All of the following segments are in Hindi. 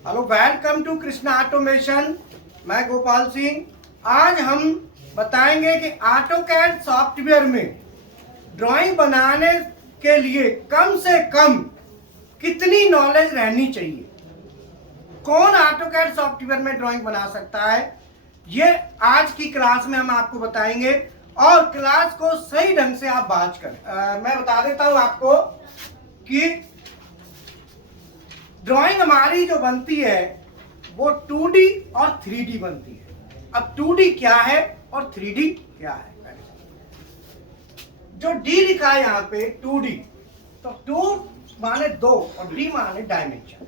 Hello, welcome to Krishna automation. मैं गोपाल सिंह। आज हम बताएंगे कि ऑटोकैड सॉफ्टवेयर में ड्राइंग बनाने के लिए कम से कम कितनी नॉलेज रहनी चाहिए। कौन ऑटोकैड सॉफ्टवेयर में ड्राइंग बना सकता है, ये आज की क्लास में हम आपको बताएंगे। और क्लास को सही ढंग से आप बात करें। मैं बता देता हूं आपको कि ड्राइंग हमारी जो बनती है वो 2D और 3D बनती है। अब 2D क्या है और 3D क्या है। जो D लिखा है यहाँ पे 2D, तो 2 माने 2 और D माने डायमेंशन,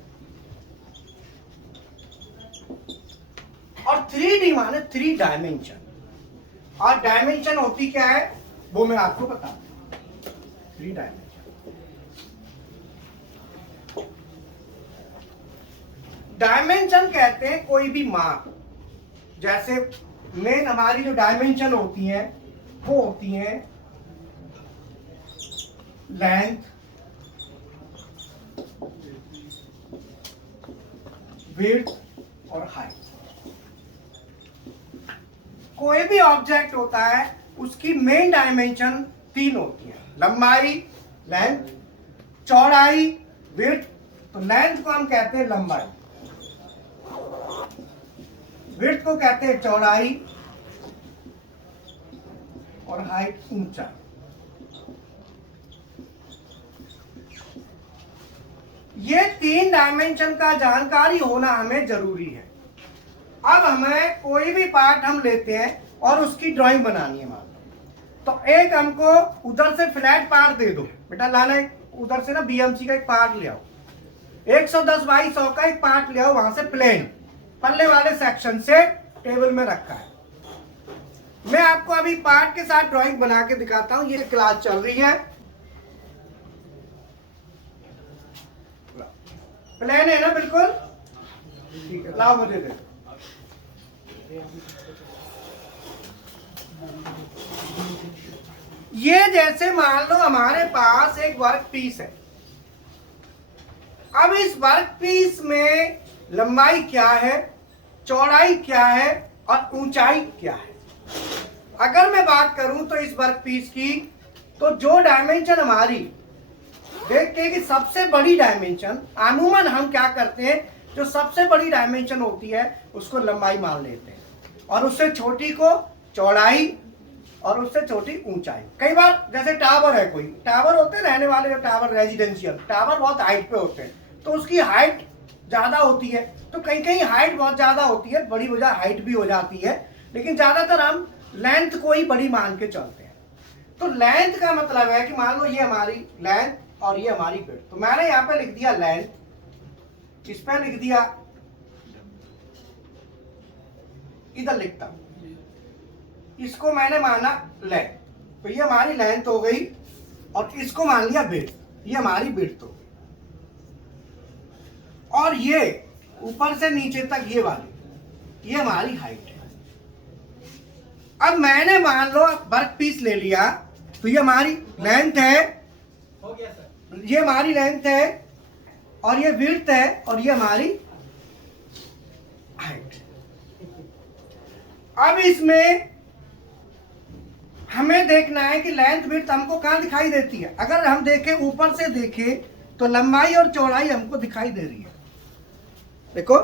और 3D माने 3 डायमेंशन। और डायमेंशन होती क्या है वो मैं आपको बताता हूं। 3 डायमेंशन, डायमेंशन कहते हैं कोई भी माप। जैसे मेन हमारी जो डायमेंशन होती हैं वो होती हैं लेंथ, विड्थ और हाइट। कोई भी ऑब्जेक्ट होता है उसकी मेन डायमेंशन 3 होती है, लंबाई, लेंथ, चौड़ाई, विड्थ। तो लेंथ को हम कहते हैं लंबाई, विड्थ को कहते हैं चौड़ाई, और हाइट ऊंचाई। ये 3 डायमेंशन का जानकारी होना हमें जरूरी है। अब हमें कोई भी पार्ट हम लेते हैं और उसकी ड्राइंग बनानी है, मान लो तो एक हमको उधर से फ्लैट पार्ट दे दो, बेटा लाना है उधर से ना बीएमसी का एक पार्ट ले आओ, 110 बाई 100 का एक पार्ट ले आओ, वहां से प्लेन पल्ले वाले सेक्शन से टेबल में रखा है। मैं आपको अभी पार्ट के साथ ड्राइंग बना के दिखाता हूं। ये क्लास चल रही है, प्लेन है ना बिल्कुल, ठीक है, लाओ मुझे दे। ये जैसे मान लो हमारे पास एक वर्क पीस है। अब इस वर्क पीस में लंबाई क्या है, चौड़ाई क्या है और ऊंचाई क्या है। अगर मैं बात करूं तो इस वर्क पीस की, तो जो डायमेंशन हमारी देखते हैं कि सबसे बड़ी डायमेंशन, अमूमन हम क्या करते हैं, जो सबसे बड़ी डायमेंशन होती है उसको लंबाई मान लेते हैं, और उससे छोटी को चौड़ाई, और उससे छोटी ऊंचाई। कई बार जैसे टावर है, कोई टावर होते हैं रहने वाले, जो टावर रेजिडेंशियल टावर बहुत हाइट पे होते हैं, तो उसकी हाइट ज्यादा होती है। तो कहीं कहीं हाइट बहुत ज्यादा होती है, बड़ी वजह हाइट भी हो जाती है, लेकिन ज्यादातर हम लेंथ को ही बड़ी मान के चलते हैं। तो लेंथ का मतलब है कि मान लो ये हमारी लेंथ और ये हमारी विड्थ। तो मैंने यहां पे लिख दिया लेंथ, इस पे लिख दिया, इधर लिखता हूं, इसको मैंने माना लेंथ, तो ये हमारी लेंथ हो गई, और इसको मान लिया विड्थ, ये हमारी विड्थ हो गई। और ये ऊपर से नीचे तक ये वाली, ये हमारी हाइट है। अब मैंने मान लो वर्क पीस ले लिया, तो ये हमारी लेंथ है, हो गया सर, ये हमारी लेंथ है, और ये विड्थ है, और ये हमारी हाइट। अब इसमें हमें देखना है कि लेंथ विड्थ हमको कहां दिखाई देती है। अगर हम देखें, ऊपर से देखें, तो लंबाई और चौड़ाई हमको दिखाई दे रही है। देखो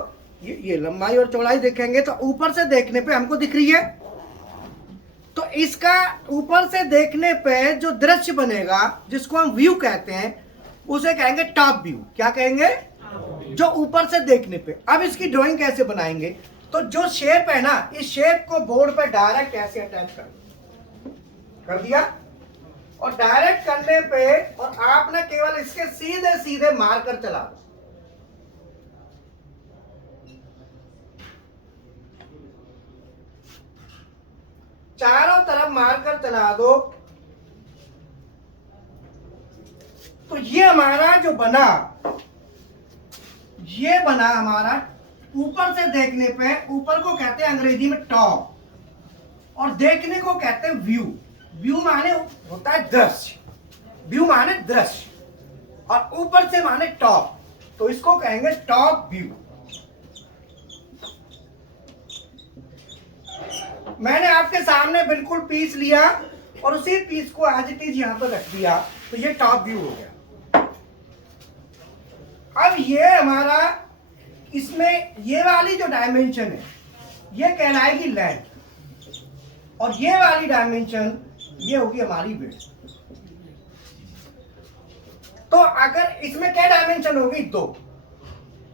ये लंबाई और चौड़ाई देखेंगे तो ऊपर से देखने पे हमको दिख रही है। तो इसका ऊपर से देखने पे जो दृश्य बनेगा, जिसको हम व्यू कहते हैं, उसे कहेंगे टॉप व्यू। क्या कहेंगे? जो ऊपर से देखने पे। अब इसकी ड्राइंग कैसे बनाएंगे, तो जो शेप है ना, इस शेप को बोर्ड पे डायरेक्ट ऐसे अटैच कर दिया, और डायरेक्ट करने पे, और आपने केवल इसके सीधे सीधे मार्कर चला दो। चारों तरफ मारकर चला दो, तो ये हमारा जो बना, ये बना हमारा ऊपर से देखने पे। ऊपर को कहते हैं अंग्रेजी में टॉप, और देखने को कहते हैं व्यू। व्यू माने होता है दृश्य, व्यू माने दृश्य, और ऊपर से माने टॉप, तो इसको कहेंगे टॉप व्यू। मैंने आपके सामने बिल्कुल पीस लिया और उसी पीस को एज इट इज यहाँ पर रख दिया, तो ये टॉप व्यू हो गया। अब ये हमारा, इसमें ये वाली जो डायमेंशन है ये कहलाएगी लेंथ, और ये वाली डायमेंशन ये होगी हमारी विड्थ। तो अगर इसमें क्या डायमेंशन होगी? 2,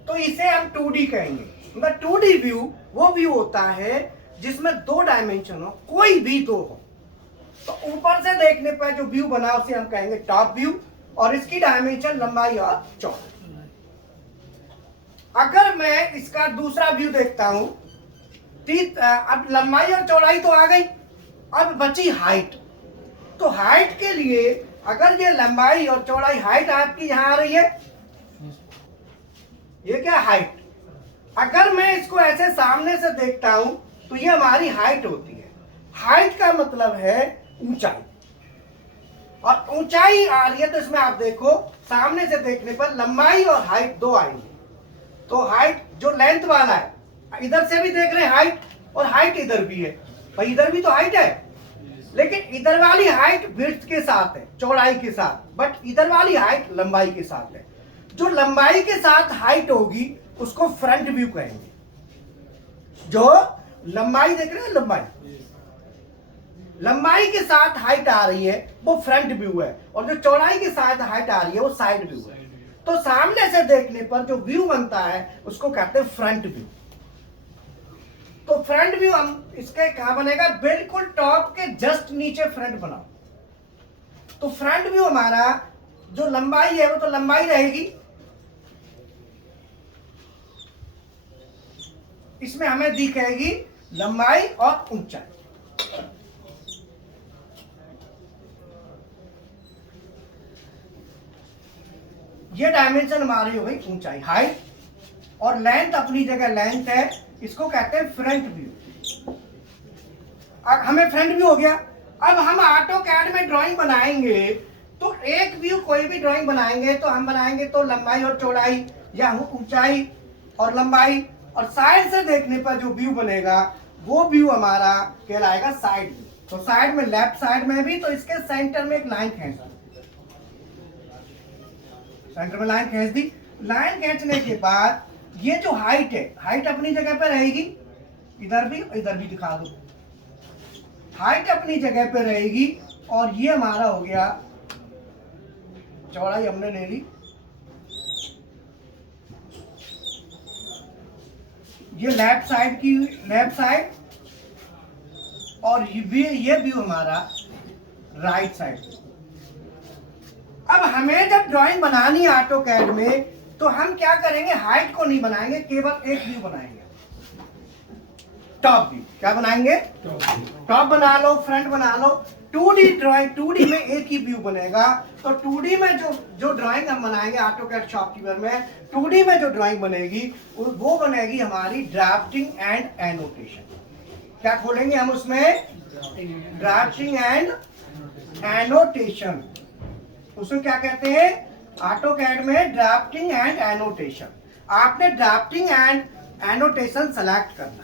तो इसे हम 2D कहेंगे। मतलब 2D व्यू वो व्यू होता है जिसमें 2 डायमेंशन हो, कोई भी 2 हो। तो ऊपर से देखने पर जो व्यू बना उसे हम कहेंगे टॉप व्यू, और इसकी डायमेंशन लंबाई और चौड़ाई। अगर मैं इसका दूसरा व्यू देखता हूं, अब लंबाई और चौड़ाई तो आ गई, अब बची हाइट। तो हाइट के लिए अगर ये लंबाई और चौड़ाई, हाइट आपकी यहां आ रही है, ये क्या हाइट। अगर मैं इसको ऐसे सामने से देखता हूं तो ये हमारी हाइट होती है। हाइट का मतलब है ऊंचाई, और ऊंचाई आ रही है तो इसमें आप देखो सामने से देखने पर लंबाई और हाइट 2 आएंगे। तो हाइट जो लेंथ वाला है, इधर से भी देख रहे हैं हाइट, और हाइट इधर भी है, भाई इधर भी तो हाइट है, लेकिन इधर वाली हाइट विड्थ के साथ है, चौड़ाई के साथ, बट इधर वाली हाइट लंबाई के साथ है। जो लंबाई के साथ हाइट होगी उसको फ्रंट व्यू कहेंगे। जो लंबाई देख रहे हैं, लंबाई के साथ हाइट आ रही है वो फ्रंट व्यू है, और जो चौड़ाई के साथ हाइट आ रही है वो साइड व्यू है। तो सामने से देखने पर जो व्यू बनता है उसको कहते हैं फ्रंट व्यू। तो फ्रंट व्यू हम इसके कहां बनेगा? बिल्कुल टॉप के जस्ट नीचे फ्रंट बनाओ। तो फ्रंट व्यू हमारा जो लंबाई है वो तो लंबाई रहेगी, इसमें हमें दिखेगी लंबाई और ऊंचाई। ये डायमेंशन हमारी हो गई ऊंचाई, हाइट, और लेंथ अपनी जगह लेंथ है, इसको कहते हैं फ्रंट व्यू। अब हमें फ्रंट व्यू हो गया। अब हम ऑटोकैड में ड्राइंग बनाएंगे, तो एक व्यू कोई भी ड्राइंग बनाएंगे तो हम बनाएंगे तो लंबाई और चौड़ाई या ऊंचाई और लंबाई, और साइड से देखने पर जो व्यू बनेगा वो व्यू हमारा कहलाएगा साइड व्यू। तो साइड में, लेफ्ट साइड में भी, तो इसके सेंटर में एक लाइन खींच दी, सेंटर में लाइन खींच दी। लाइन खींचने के बाद ये जो हाइट है, हाइट अपनी जगह पे रहेगी, इधर भी दिखा दो, हाइट अपनी जगह पे रहेगी, और ये हमारा हो गया चौड़ाई हमने ले ली। ये लेफ्ट साइड, और ये व्यू हमारा राइट साइड। अब हमें जब ड्राइंग बनानी है ऑटोकैड में, तो हम क्या करेंगे? हाइट को नहीं बनाएंगे, केवल एक व्यू बनाएंगे, टॉप व्यू। क्या बनाएंगे? टॉप बना लो, फ्रंट बना लो। 2D ड्राइंग, 2D में एक ही व्यू बनेगा। तो 2D में जो ड्राइंग हम बनाएंगे ऑटोकैड शॉपकीपर में, 2D में जो ड्राइंग बनेगी वो बनेगी हमारी ड्राफ्टिंग एंड एनोटेशन। क्या खोलेंगे हम उसमें? Drafting and annotation. उसमें क्या कहते हैं? ऑटोकैड में ड्राफ्टिंग एंड एनोटेशन। आपने ड्राफ्टिंग एंड एनोटेशन सेलेक्ट करना है,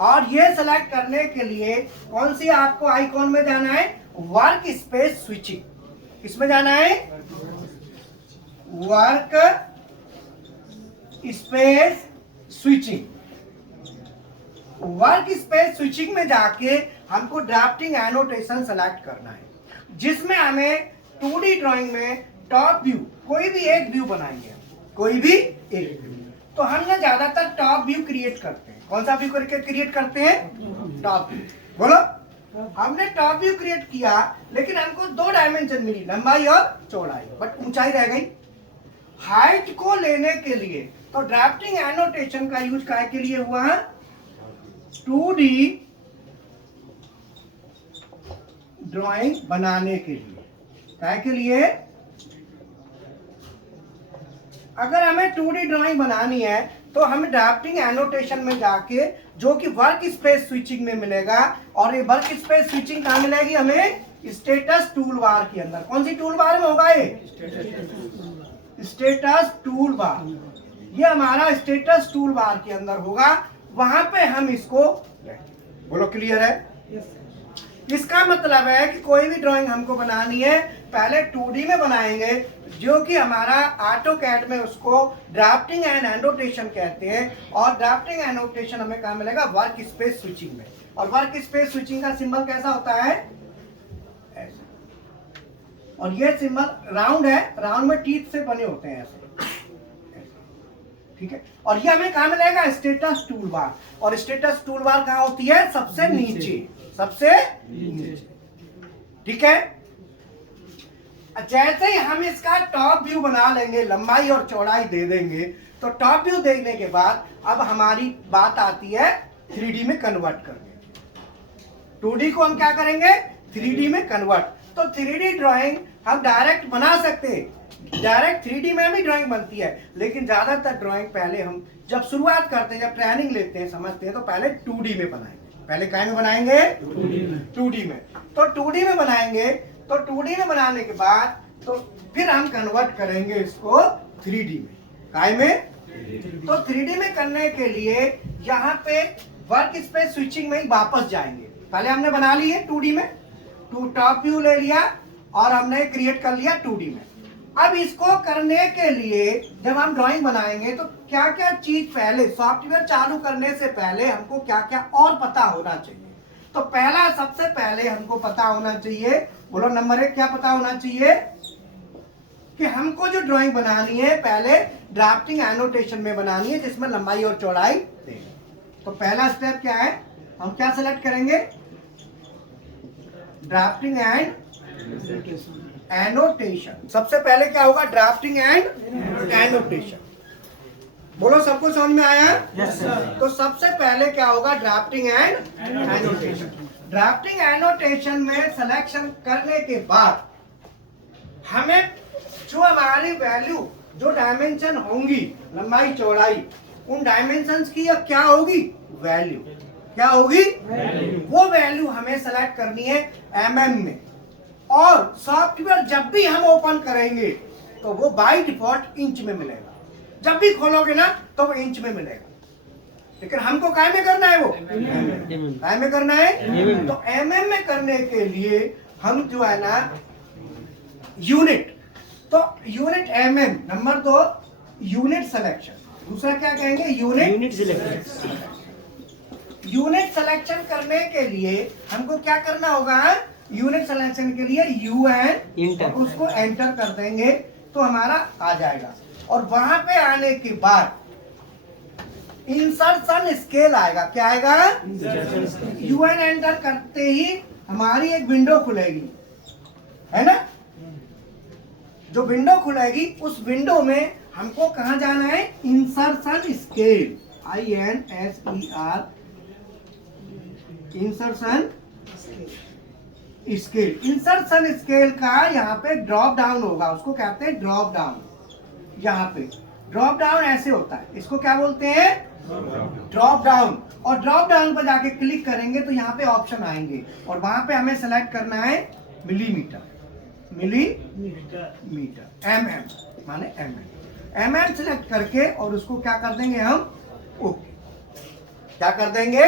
और ये सेलेक्ट करने के लिए कौन सी आपको आइकॉन में जाना है? Work space switching. किसमें जाना है? Work space switching. Work space switching में जाके हमको ड्राफ्टिंग एनोटेशन सेलेक्ट करना है, जिसमें हमें 2D ड्राइंग में टॉप व्यू, कोई भी एक व्यू बनाएंगे, कोई भी एक व्यू। तो हम ना ज्यादातर टॉप व्यू क्रिएट करते हैं। कौन सा व्यू क्रिएट करते हैं? Top view. बोलो, हमने टॉप व्यू क्रिएट किया, लेकिन हमको 2 डायमेंशन मिली, लंबाई और चौड़ाई, बट ऊंचाई रह गई। हाइट को लेने के लिए तो ड्राफ्टिंग एनोटेशन का यूज काय के लिए हुआ? 2D ड्राइंग बनाने के लिए। काय के लिए? अगर हमें 2D ड्राइंग बनानी है तो हम ड्राफ्टिंग एनोटेशन में जाके, जो कि वर्क स्पेस स्विचिंग में मिलेगा, और ये वर्क स्पेस स्विचिंग कहाँ मिलेगी हमें? स्टेटस टूल बार के अंदर। कौन सी टूल बार में होगा ये? Status tool bar. ये हमारा स्टेटस टूल बार के अंदर होगा, वहां पे हम इसको बोलो क्लियर है? इसका मतलब है कि कोई भी ड्राइंग हमको बनानी है पहले 2D में बनाएंगे, जो कि हमारा ऑटोकैड में उसको ड्राफ्टिंग एंड एनोटेशन कहते हैं। और ड्राफ्टिंग एनोटेशन हमें कहाँ मिलेगा? वर्क स्पेस स्विचिंग में। और वर्क स्पेस स्विचिंग का सिंबल कैसा होता है? ऐसे। और ये सिंबल राउंड है, राउंड में टीथ से बने होते हैं ऐसे, ठीक है। और ये हमें कहाँ मिलेगा? Status tool bar. और स्टेटस टूल बार कहाँ होती है? सबसे नीचे, सबसे नीचे, ठीक है। जैसे ही हम इसका टॉप व्यू बना लेंगे, लंबाई और चौड़ाई दे देंगे, तो टॉप व्यू देने के बाद अब हमारी बात आती है 3D में कन्वर्ट करने। 2D को हम क्या करेंगे? 3D में कन्वर्ट। तो 3D ड्राइंग हम डायरेक्ट बना सकते हैं, डायरेक्ट 3D में भी ड्राइंग बनती है, लेकिन ज्यादातर ड्राइंग पहले हम जब शुरुआत करते हैं, जब ट्रेनिंग लेते हैं, समझते हैं, तो पहले 2D में बनाएंगे। पहले काय में बनाएंगे? 2D में। तो 2D में बनाएंगे, तो 2D में बनाने के बाद तो फिर हम कन्वर्ट करेंगे इसको 3D में। काय में? तो 3D में करने के लिए यहाँ पे वर्क स्पेस स्विचिंग में ही वापस जाएंगे। पहले हमने बना ली है 2D में, टॉप व्यू ले लिया और हमने क्रिएट कर लिया 2D में। अब इसको करने के लिए जब हम ड्राइंग बनाएंगे तो क्या क्या चीज पहले, सॉफ्टवेयर चालू करने से पहले हमको क्या क्या और पता होना चाहिए? तो पहला, सबसे पहले हमको पता होना चाहिए, बोलो नंबर 1 क्या पता होना चाहिए? कि हमको जो ड्राइंग बनानी है पहले ड्राफ्टिंग एनोटेशन में बनानी है, जिसमें लंबाई और चौड़ाई देंगे। तो पहला स्टेप क्या है? हम क्या सेलेक्ट करेंगे? Drafting and annotation. सबसे पहले क्या होगा? Drafting and annotation. बोलो सबको समझ में आया? Yes sir. तो सबसे पहले क्या होगा? Drafting and annotation. Drafting annotation में सिलेक्शन करने के बाद हमें जो हमारी वैल्यू, जो डायमेंशन होंगी, लंबाई चौड़ाई, उन डायमेंशंस की अब क्या होगी? वैल्यू। क्या होगी? वो वैल्यू हमें सेलेक्ट करनी है mm में। और सॉफ्टवेयर जब भी हम ओपन करेंगे तो वो बाय डिफॉल्ट इंच में मिलेगा। जब भी खोलोगे ना तो वो इंच में मिलेगा, लेकिन हमको काय में करना है? वो काय में करना है। तो mm में करने के लिए हम जो है ना यूनिट, तो unit mm। Number 2 unit selection. दूसरा क्या कहेंगे? Unit selection. यूनिट सिलेक्शन करने के लिए हमको क्या करना होगा? यूनिट सिलेक्शन के लिए UN और उसको एंटर कर देंगे तो हमारा आ जाएगा। और वहां पे आने के बाद इंसर्शन स्केल आएगा। क्या आएगा? UN एंटर करते ही हमारी एक विंडो खुलेगी, है ना? जो विंडो खुलेगी उस विंडो में हमको कहां जाना है? Insertion scale, INSER, insertion scale. Insertion scale का यहाँ पे ड्रॉप डाउन होगा, उसको कहते हैं ड्रॉप डाउन। यहाँ पे ड्रॉप डाउन ऐसे होता है, इसको क्या बोलते हैं? Drop down. और ड्रॉप डाउन पर जाके क्लिक करेंगे तो यहाँ पे ऑप्शन आएंगे और वहां पे हमें सेलेक्ट करना है मिलीमीटर, mm माने mm सेलेक्ट करके और उसको क्या कर देंगे हम? ओके। क्या कर देंगे?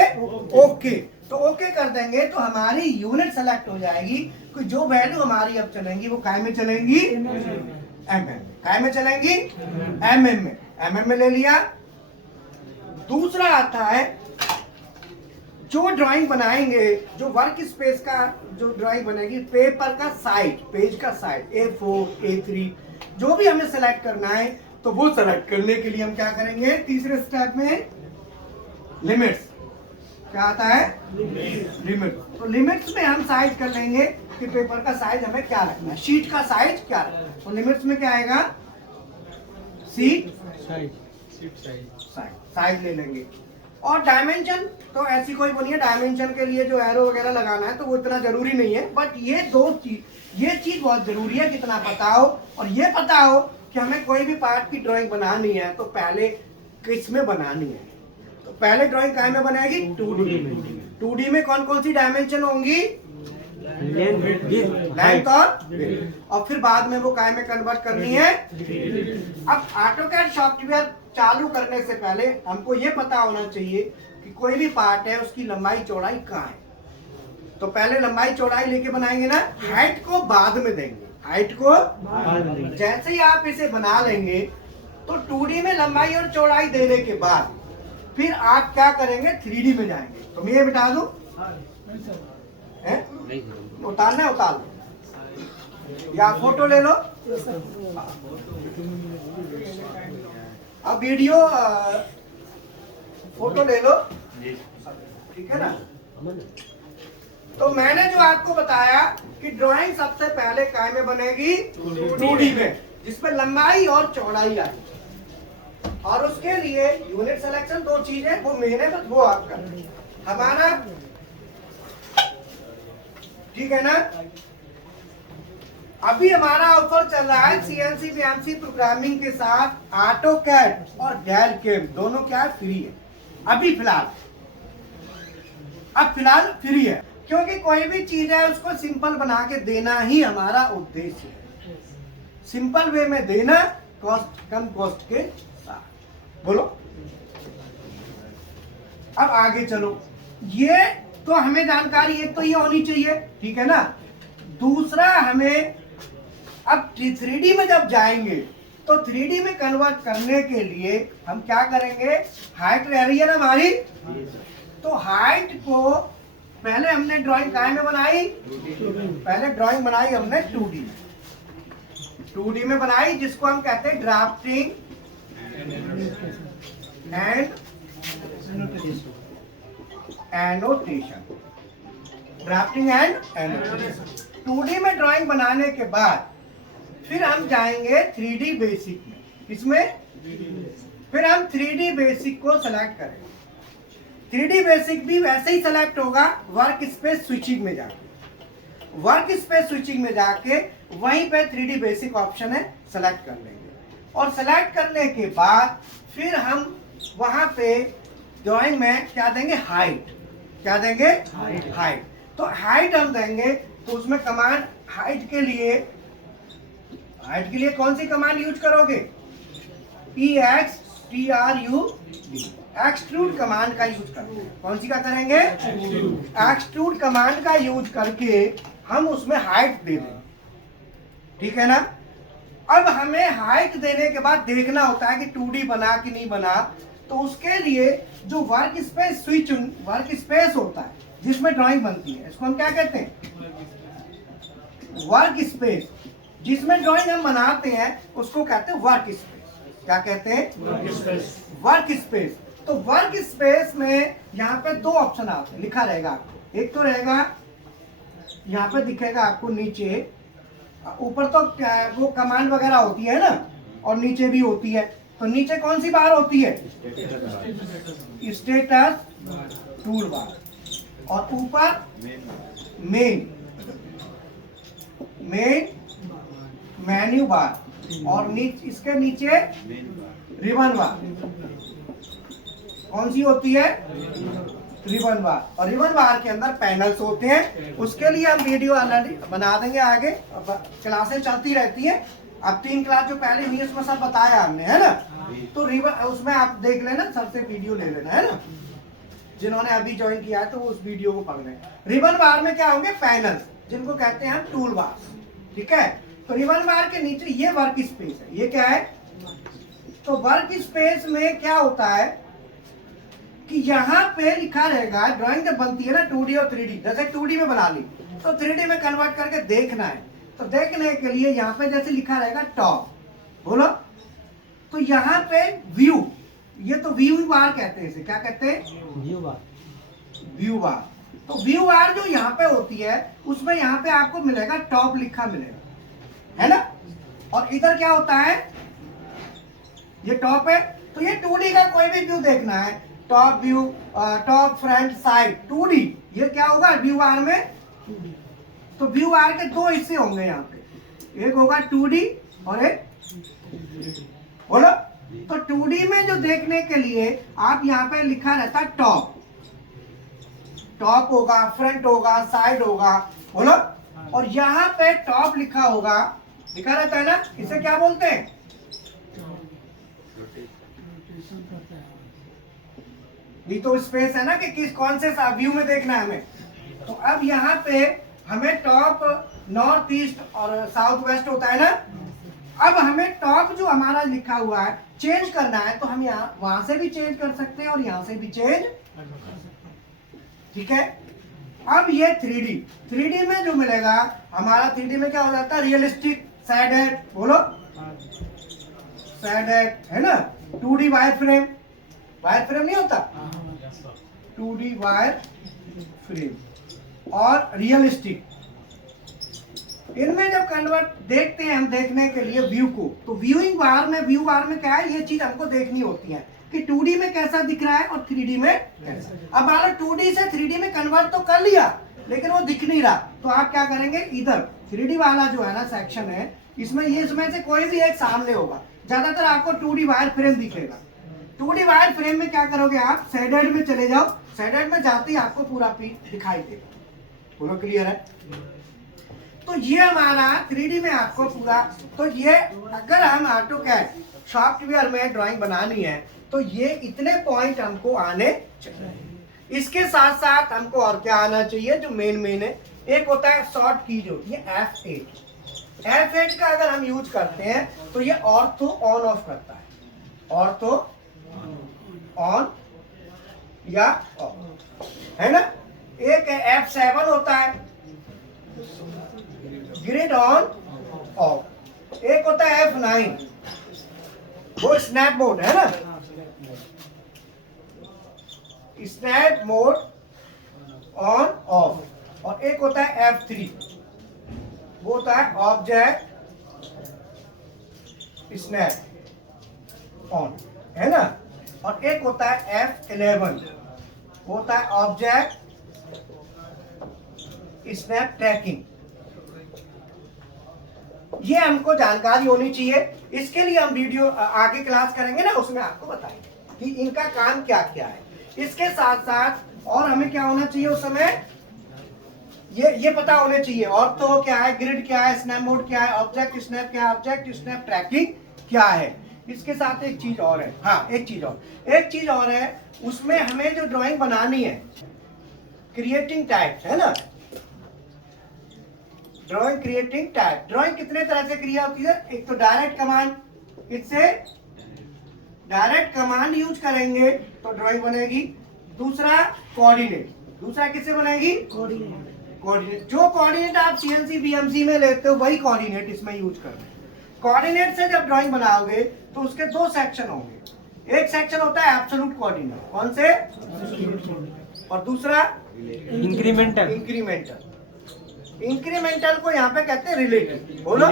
ओके। तो ओके कर देंगे तो हमारी यूनिट सेलेक्ट हो जाएगी कि जो वैल्यू हमारी अब चलेंगी वो काय में चलेंगी? mm। काय में चलेंगी? mm में ले लिया। दूसरा आता है जो ड्राइंग बनाएंगे, जो वर्क स्पेस का जो ड्राइंग बनेगी, पेपर का साइज, पेज का साइज A4, A3 जो भी हमें सेलेक्ट करना है, तो वो सेलेक्ट करने के लिए हम क्या करेंगे? तीसरे स्टेप में लिमिट्स। क्या आता है? लिमिट। तो लिमिट्स में हम साइज कर लेंगे कि पेपर का साइज हमें क्या रखना है, शीट का साइज क्या रखना है। तो लिमिट्स में क्या आएगा? शीट साइज ले लेंगे। और डायमेंशन तो ऐसी कोई वो नहीं है, डायमेंशन के लिए जो एरो वगैरह लगाना है तो वो इतना जरूरी नहीं है, बट ये दो चीज, ये चीज बहुत जरूरी है, कितना पता हो और ये पता हो कि हमें कोई भी पार्ट की ड्राइंग बनानी है तो पहले किस में बनानी है। तो पहले ड्राइंग काय में बनाएगी? 2D में। 2D में कौन कौन सी डायमेंशन होंगी? लेंथ और फिर बाद में वो काय में कन्वर्ट करनी है। अब ऑटोकैड सॉफ्टवेयर चालू करने से पहले हमको ये पता होना चाहिए कि कोई भी पार्ट है उसकी लंबाई चौड़ाई कहाँ है। तो पहले लंबाई चौड़ाई लेके बनाएंगे ना, हाइट को बाद में देंगे, हाइट को जैसे ही आप इसे बना लेंगे तो 2D में लंबाई और चौड़ाई देने के बाद फिर आप क्या करेंगे, 3D में जाएंगे। तो मैं ये बिठा दूं, उतारना है उतार लो या फोटो ले लो। अब वीडियो फोटो ले लो, ठीक है ना। तो मैंने जो आपको बताया कि ड्राइंग सबसे पहले काय में बनेगी, 2D में, जिसमें लंबाई और चौड़ाई आएगी। और उसके लिए यूनिट सिलेक्शन 2 चीजें वो मेन है, बस वो आप कर हमारा, ठीक है ना। अभी हमारा ऑफर चल रहा है CNC VMC प्रोग्रामिंग के साथ ऑटोकैड और डेल कैम दोनों क्या है, फ्री है अभी फिलहाल। अब फिलहाल फ्री है क्योंकि कोई भी चीज है उसको सिंपल बना के देना ही हमारा उद्देश्य है। सिंपल वे में देना, कॉस्ट कम कॉस्ट के साथ। बोलो अब आगे चलो। ये तो हमें जानकारी एक तो ये होनी चाहिए, ठीक है ना। दूसरा हमें अब 3D में जब जाएंगे तो 3D में कन्वर्ट करने के लिए हम क्या करेंगे, हाइट रह रही है ना हमारी, तो हाइट को पहले हमने ड्राइंग काय में बनाई, पहले ड्राइंग बनाई हमने 2D में बनाई, जिसको हम कहते हैं drafting and annotation. Drafting and annotation 2D में ड्राइंग बनाने के बाद फिर हम जाएंगे 3D बेसिक में। इसमें फिर हम 3D बेसिक को सेलेक्ट करेंगे। 3D बेसिक भी वैसे ही सेलेक्ट होगा वर्क स्पेस स्विचिंग में जाके। वर्क स्पेस स्विचिंग में जाके वहीं पे 3D बेसिक ऑप्शन है, सेलेक्ट कर लेंगे। और सेलेक्ट करने के बाद फिर हम वहां पे ड्राइंग में क्या देंगे, हाइट। क्या देंगे, हाइट। तो हाइट हम देंगे तो उसमें कमांड हाइट के लिए कौन सी कमांड यूज करोगे, EXTRUD, एक्सट्रूड कमांड का यूज करेंगे। कौन सी का करेंगे, एक्सट्रूड कमांड का यूज करके हम उसमें हाइट दे देंगे, ठीक है ना। अब हमें हाइट देने के बाद देखना होता है कि 2D बना कि नहीं बना। तो उसके लिए जो वर्क स्पेस वर्क स्पेस होता है जिसमें ड्राइंग बनती है, इसको हम क्या कहते हैं, वर्क स्पेस। जिसमें ड्राइंग हम बनाते हैं उसको कहते हैं वर्क स्पेस। क्या कहते हैं, वर्क स्पेस। तो वर्क स्पेस में यहाँ पे 2 ऑप्शन आते हैं, लिखा रहेगा आपको। एक तो रहेगा यहाँ पे दिखेगा आपको नीचे, ऊपर तो वो कमांड वगैरह होती है ना, और नीचे भी होती है। तो नीचे कौन सी बार होती है, स्टेटस टूल बार, और ऊपर मेन मेन्यू बार, और इसके नीचे रिबन बार। कौन सी होती है, रिबन बार। और रिबन बार के अंदर पैनल्स होते हैं। उसके लिए हम वीडियो ऑलरेडी बना देंगे आगे, क्लासें चलती रहती हैं। अब 3 क्लास जो पहले हुई उसमें सब बताया हमने, है ना। तो रिबन उसमें आप देख लेना, सबसे वीडियो ले लेना, है ना। जिन्होंने अभी ज्वाइन किया है तो उस वीडियो को पढ़ लें। रिबन बार में क्या होंगे, पैनल्स, जिनको कहते हैं हम टूल बार, ठीक है। तो रिबन बार के नीचे ये वर्क स्पेस है। ये क्या है, तो वर्क स्पेस में क्या होता है कि यहाँ पे लिखा रहेगा, ड्राइंग जब बनती है ना 2D और 3D, जैसे 2D में बना ली तो 3D में कन्वर्ट करके देखना है। तो देखने के लिए यहाँ पे जैसे लिखा रहेगा टॉप, बोलो, तो यहाँ पे व्यू, ये तो व्यू बार कहते हैं इसे। क्या कहते हैं, व्यू बार। व्यू बार। तो व्यू बार जो यहाँ पे होती है उसमें यहाँ पे आपको मिलेगा टॉप लिखा मिलेगा, है ना। और इधर क्या होता है, ये टॉप है। तो ये 2D का कोई भी व्यू देखना है, top view, top front side 2D, ये क्या होगा व्यू आर में। तो व्यू आर के 2 हिस्से होंगे यहाँ पे, एक होगा 2D और एक, बोलो। तो 2D में जो देखने के लिए आप यहाँ पे लिखा रहता है टॉप, टॉप होगा, फ्रंट होगा, साइड होगा, बोलो। और यहाँ पे टॉप लिखा होगा, लिखा रहता है ना, इसे क्या बोलते हैं, ये तो स्पेस है ना कि किस कौन से व्यू में देखना है हमें। तो अब यहाँ पे हमें टॉप नॉर्थ ईस्ट और साउथ वेस्ट होता है ना। अब हमें टॉप जो हमारा लिखा हुआ है चेंज करना है, तो हम यहाँ वहां से भी चेंज कर सकते हैं और यहाँ से भी चेंज, ठीक है। अब ये 3D में जो मिलेगा हमारा, 3D में क्या हो जाता है, रियलिस्टिक शेडेड, बोलो शेडेड, है ना। 2D वायर फ्रेम नहीं होता, 2D वायर फ्रेम और रियलिस्टिक। इनमें जब कन्वर्ट देखते हैं हम देखने के लिए व्यू को, तो व्यू बार में क्या है, ये चीज हमको देखनी होती है कि 2D में कैसा दिख रहा है और 3D में कैसा। अब हमारा 2D से 3D में कन्वर्ट तो कर लिया, लेकिन वो दिख नहीं रहा, तो आप क्या करेंगे, इधर 3D वाला जो है ना सेक्शन है, इसमें से कोई भी एक सामने होगा। ज्यादातर आपको 2D वायर फ्रेम दिखेगा। 2D वायर फ्रेम में क्या करोगे आप, शेडेड में चले जाओ, शेडेड में जाते ही आपको पूरा पीस दिखाई देगा। पूरा क्लियर है। तो ये हमारा 3D में आपको पूरा, तो ये अगर हम ऑटोकैड सॉफ्टवेयर में ड्राइंग बनानी है तो ये इतने पॉइंट हमको आने चाहिए। इसके साथ साथ हमको और क्या आना चाहिए, जो मेन है, एक होता है शॉर्ट की जो ये F8 का अगर हम यूज करते हैं तो ये ऑर्थो ऑन ऑफ करता है, ऑर्थो ऑन या ऑफ, है ना। एक F7 होता है ग्रिड ऑन ऑफ, एक होता है F9 वो स्नैप मोड, है ना, स्नैप मोड ऑन ऑफ, और एक होता है F3 वो होता है ऑब्जेक्ट स्नैप ऑन, है ना, और एक होता है F11 वो होता है ऑब्जेक्ट स्नैप ट्रैकिंग। ये हमको जानकारी होनी चाहिए। इसके लिए हम वीडियो आगे क्लास करेंगे ना, उसमें आपको बताएंगे कि इनका काम क्या क्या है। इसके साथ साथ और हमें क्या होना चाहिए उस समय, ये पता होने चाहिए और तो क्या है, ग्रिड क्या है, स्नैप मोड क्या है, ऑब्जेक्ट स्नैप क्या है, ऑब्जेक्ट स्नैप ट्रैकिंग क्या है। इसके साथ एक चीज और है, हाँ एक चीज और है, उसमें हमें जो ड्राइंग बनानी है, क्रिएटिंग टाइप्स, है ना, ड्राइंग क्रिएटिंग टाइप। ड्राइंग कितने तरह से क्रिया होती है, एक तो डायरेक्ट कमांड, इससे डायरेक्ट कमांड यूज करेंगे तो ड्राइंग बनेगी। दूसरा कोऑर्डिनेट, दूसरा किससे बनेगी, कोऑर्डिनेट। जो कोऑर्डिनेट आप CNC BMC में लेते हो वही कोऑर्डिनेट इसमें यूज करना है। कोऑर्डिनेट से जब ड्राइंग बनाओगे तो उसके दो सेक्शन होंगे, एक सेक्शन होता है एब्सोल्यूट कोऑर्डिनेट, कौन से, और दूसरा इंक्रीमेंटल को यहाँ पे कहते हैं रिलेटिव, बोलो,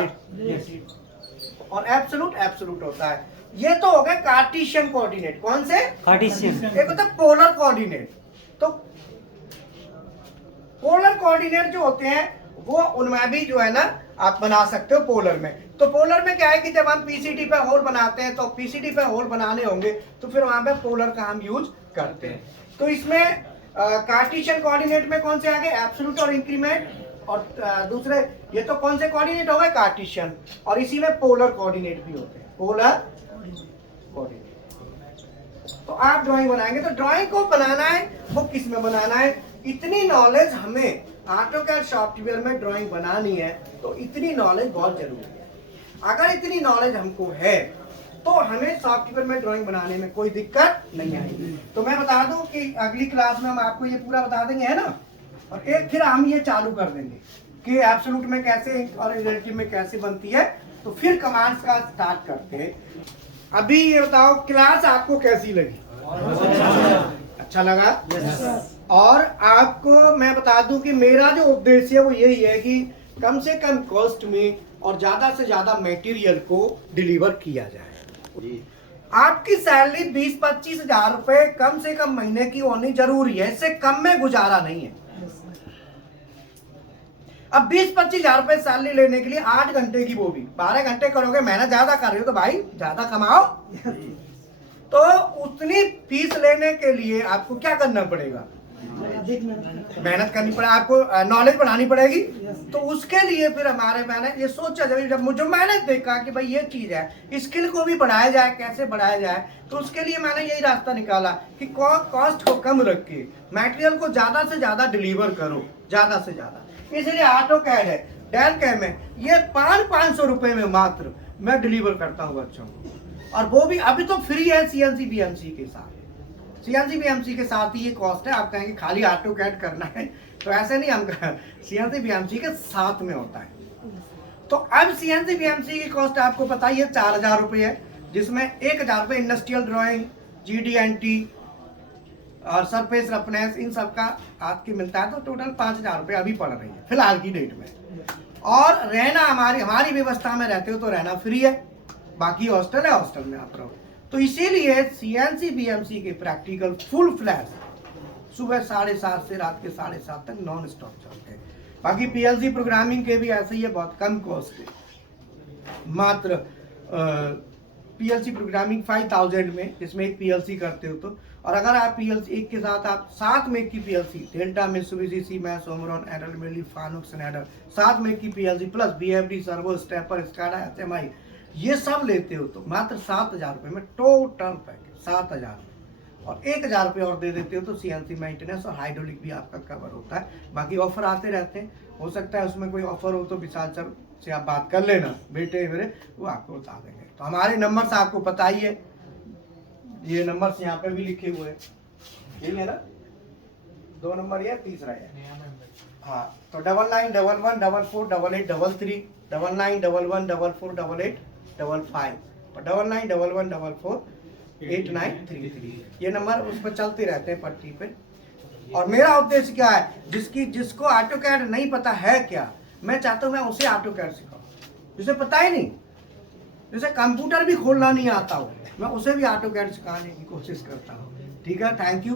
और एब्सोल्यूट होता है। ये तो हो गए कार्टेशियन कोऑर्डिनेट, कौन से, कार्टेशियन। एक होता है पोलर कोऑर्डिनेट। तो पोलर कोऑर्डिनेट जो होते हैं वो उनमें भी जो है ना आप बना सकते हो पोलर में। तो पोलर में क्या है कि जब हम PCD पे होल बनाते हैं तो PCD पे होल बनाने होंगे तो फिर वहां पे पोलर का हम यूज करते हैं। तो इसमें कार्टेशियन कोऑर्डिनेट में कौन से आ गए, एब्सोल्यूट और इंक्रीमेंट, और दूसरे ये तो कौन से कोऑर्डिनेट हो गए, कार्टेशियन, और इसी में पोलर कोऑर्डिनेट भी होते हैं, पोलर कोऑर्डिनेट। तो आप ड्राइंग बनाएंगे तो ड्राइंग को बनाना है वो किस में बनाना है, इतनी नॉलेज हमें ऑटोकैड सॉफ्टवेयर में ड्राइंग बनानी है तो इतनी नॉलेज बहुत जरूरी है। अगर इतनी नॉलेज हमको है तो हमें सॉफ्टवेयर में ड्राइंग बनाने में कोई दिक्कत नहीं आएगी। तो मैं बता दूं कि अगली क्लास में हम आपको ये पूरा बता देंगे, है ना, और एक फिर हम ये चालू कर देंगे कि एब्सोल्यूट में कैसे और रिलेटिव में कैसे बनती है। तो फिर कमांड्स का स्टार्ट करते हैं। अभी ये बताओ क्लास आपको कैसी लगी, अच्छा लगा, और आपको मैं बता दूं कि मेरा जो उद्देश्य है वो यही है कि कम से कम कॉस्ट में और ज्यादा से ज्यादा मटेरियल को डिलीवर किया जाए। आपकी सैलरी 20-25 हजार रुपए कम से कम महीने की होनी जरूरी है, इससे कम में गुजारा नहीं है। अब 20-25 हजार रुपए सैलरी लेने के लिए 8 घंटे की वो भी 12 घंटे करोगे, मेहनत ज्यादा कर रहे हो तो भाई ज्यादा कमाओ। तो उतनी फीस लेने के लिए आपको क्या करना पड़ेगा, मेहनत करनी पड़े, आपको नॉलेज बढ़ानी पड़ेगी। तो उसके लिए फिर हमारे मैंने ये सोचा, जब मुझे मैंने देखा कि भाई ये चीज़ है, स्किल को भी बढ़ाया जाए, कैसे बढ़ाया जाए, तो उसके लिए मैंने यही रास्ता निकाला कि कॉस्ट को कम रख के मटेरियल को ज़्यादा से ज़्यादा डिलीवर करो, ज़्यादा से ज़्यादा। इसलिए ऑटोकैड है, डेल कैम है, ये 500 रुपये में मात्र मैं डिलीवर करता हूँ बच्चों को, और वो भी अभी तो फ्री है CNC BMC के साथ। CNC BMC के साथ ही ये कॉस्ट है। आप कहेंगे खाली ऑटोकैड करना है, तो ऐसे नहीं, हम CNC BMC के साथ में होता है। तो अब CNC BMC की कॉस्ट आपको पता ही है 4000 रुपये है, जिसमें 1000 रुपये इंडस्ट्रियल ड्राइंग, GD&T और सरफेस रफनेस, इन सब का आपकी मिलता है। तो टोटल 5000 रुपये अभी पड़ रही है फिलहाल की डेट में। और रहना हमारी व्यवस्था में रहते हो तो रहना फ्री है, बाकी हॉस्टल है, हॉस्टल में आप रहो। तो इसीलिए CNC BMC के प्रैक्टिकल फुल फ्लैश सुबह 7:30 से रात के 7:30 तक नॉन स्टॉप चलते हैं। बाकी PLC प्रोग्रामिंग के भी ऐसे ही है, बहुत कम कॉस्ट है, मात्र PLC प्रोग्रामिंग 5000 में, जिसमें एक PLC करते हो तो। और अगर आप PLC एक के साथ आप 7 में की PLC, Delta Mitsubishi, Siemens, Omron, एरल, मिली, फानुक, स्नाइडर, 7 में की PLC plus BFD, servo, stepper, SCADA, HMI, ये सब लेते हो तो मात्र 7000 रुपये में टोटल पैकेज 7000 में। और 1000 रुपये और दे देते हो तो CNC मेंटेनेंस और हाइड्रोलिक भी आपका कवर होता है। बाकी ऑफर आते रहते हैं, हो सकता है उसमें कोई ऑफर हो तो विशाल सर से आप बात कर लेना, बेटे मेरे वो आपको बता देंगे। तो हमारे नंबर से आपको पता ही है, ये नंबर यहाँ पे भी लिखे हुए हैं, यही है ना, 2 नंबर ये, तीसरा है हाँ। तो 9911448833, 9911448855 और 9911448933, ये नंबर उस पर चलते रहते हैं पट्टी पे। और मेरा उद्देश्य क्या है, जिसको ऑटोकैड नहीं पता है क्या, मैं चाहता हूँ मैं उसे ऑटोकैड सिखाऊं, जिसे पता ही नहीं, जिसे कंप्यूटर भी खोलना नहीं आता हो, मैं उसे भी ऑटोकैड सिखाने की कोशिश करता हूँ। ठीक है, थैंक यू।